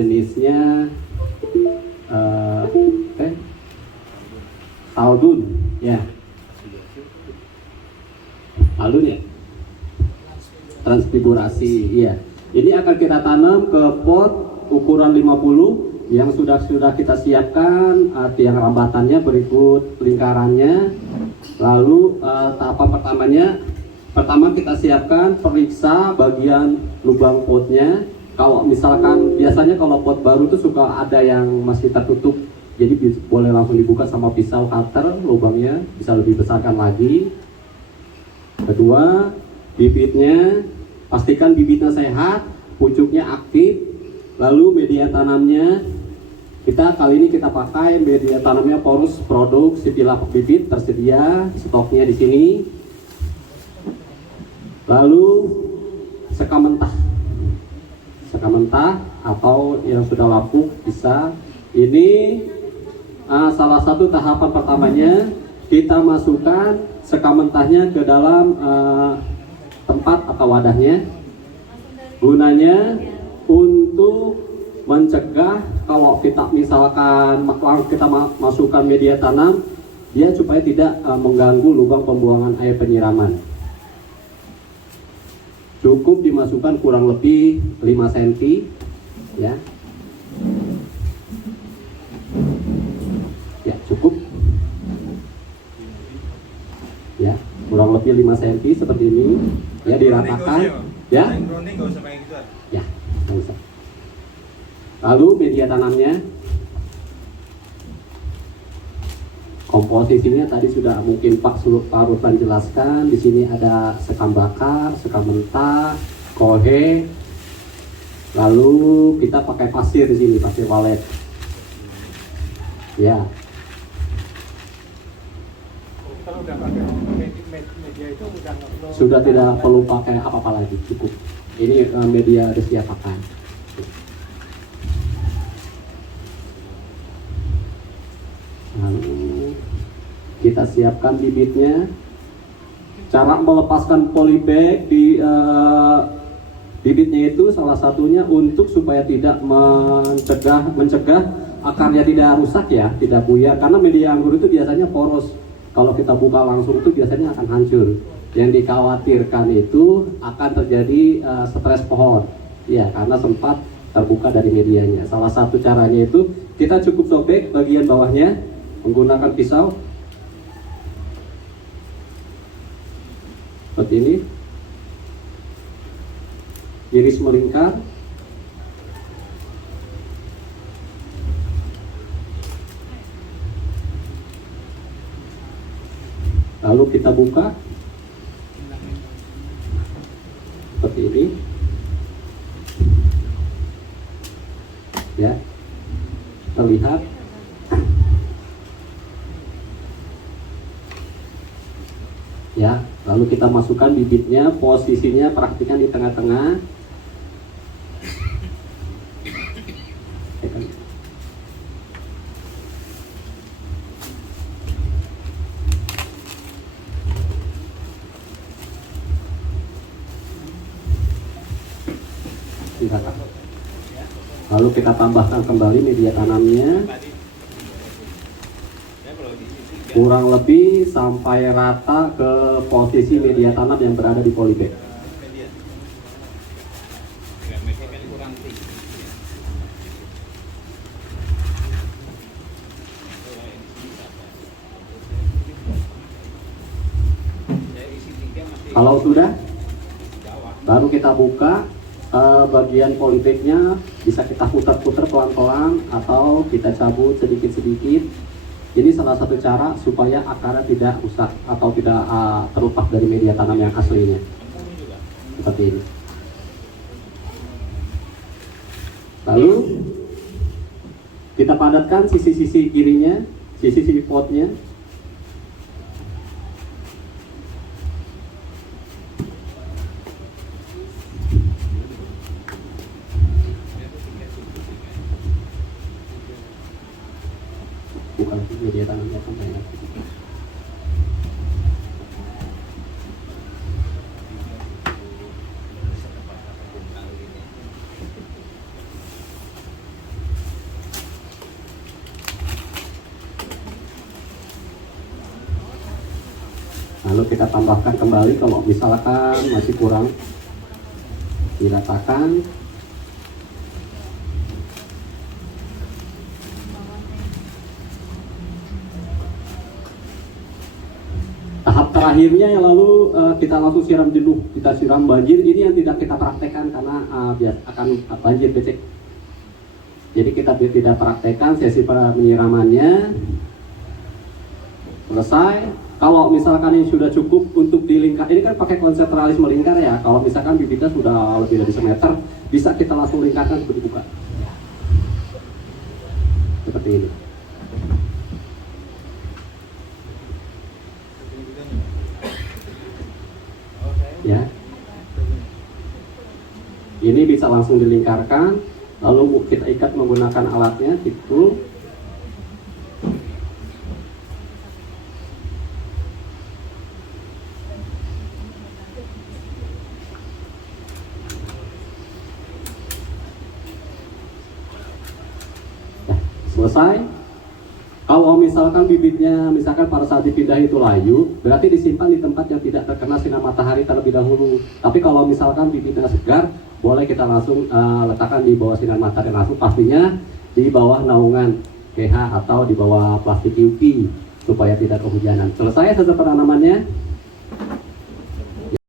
jenisnya aldun ya, aldun ya, transfigurasi iya. Ini akan kita tanam ke pot ukuran 50 yang sudah kita siapkan tiang rambatannya berikut lingkarannya. Lalu tahapan pertama kita siapkan periksa bagian lubang potnya. Kalau misalkan biasanya kalau pot baru itu suka ada yang masih tertutup, jadi boleh langsung dibuka sama pisau cutter, lubangnya bisa lebih besarkan lagi. Kedua, bibitnya pastikan bibitnya sehat, pucuknya aktif. Lalu media tanamnya kali ini kita pakai media tanamnya Porus produk Sitilapak bibit, tersedia stoknya di sini. Lalu sekam mentah atau yang sudah lapuk bisa. Ini salah satu tahapan pertamanya, kita masukkan sekam mentahnya ke dalam tempat atau wadahnya. Gunanya untuk mencegah kalau kita misalkan kita masukkan media tanam, dia supaya tidak mengganggu lubang pembuangan air penyiraman. Cukup dimasukkan kurang lebih 5 cm ya. Ya, cukup. Ya, kurang lebih 5 cm seperti ini. Ya, diratakan. Ya. Ya, nggak usah. Lalu media tanamnya, komposisinya tadi sudah mungkin Pak Ruslan jelaskan. Di sini ada sekam bakar, sekam mentah, kohe. Lalu kita pakai pasir di sini, pasir walet. Ya. Kalau udah pakai media itu udah Sudah tidak perlu pakai apa-apa lagi, cukup. Ini media sudah siap pakai. Lalu kita siapkan bibitnya. Cara melepaskan polybag di bibitnya itu salah satunya untuk supaya tidak mencegah akarnya tidak rusak ya, tidak buyar, karena media anggur itu biasanya poros. Kalau kita buka langsung itu biasanya akan hancur. Yang dikhawatirkan itu akan terjadi stres pohon ya, karena sempat terbuka dari medianya. Salah satu caranya itu kita cukup sobek bagian bawahnya menggunakan pisau seperti ini, iris melingkar. Lalu kita buka seperti ini ya, terlihat. Ya, lalu kita masukkan bibitnya, posisinya perhatikan di tengah-tengah. Lalu kita tambahkan kembali media tanamnya, kurang lebih sampai rata ke posisi media tanam yang berada di polybag. Kalau sudah, baru kita buka bagian polybagnya. Bisa kita putar-putar pelan-pelan atau kita cabut sedikit-sedikit. Ini salah satu cara supaya akarnya tidak rusak atau tidak terlepas dari media tanam yang aslinya. Seperti ini. Lalu kita padatkan sisi-sisi kirinya, sisi-sisi potnya. Bukan media tanamnya sampai. Lalu kita tambahkan kembali kalau misalkan masih kurang, diratakan. Tahap terakhirnya yang lalu kita langsung siram jenuh, kita siram banjir. Ini yang tidak kita praktekkan karena akan banjir becek. Jadi kita tidak praktekkan sesi penyiramannya. Selesai. Kalau misalkan ini sudah cukup untuk dilingkar, ini kan pakai konsep teralis melingkar ya. Kalau misalkan bibitnya sudah lebih dari semeter, bisa kita langsung lingkarkan seperti buka. Seperti ini. Ya, ini bisa langsung dilingkarkan, lalu kita ikat menggunakan alatnya, pikul. Selesai. Kalau misalkan bibitnya, misalkan pada saat dipindah itu layu, berarti disimpan di tempat yang tidak terkena sinar matahari terlebih dahulu. Tapi kalau misalkan bibitnya segar, boleh kita langsung letakkan di bawah sinar matahari langsung, pastinya di bawah naungan PH atau di bawah plastik UV supaya tidak kehujanan. Selesai setelah penanamannya.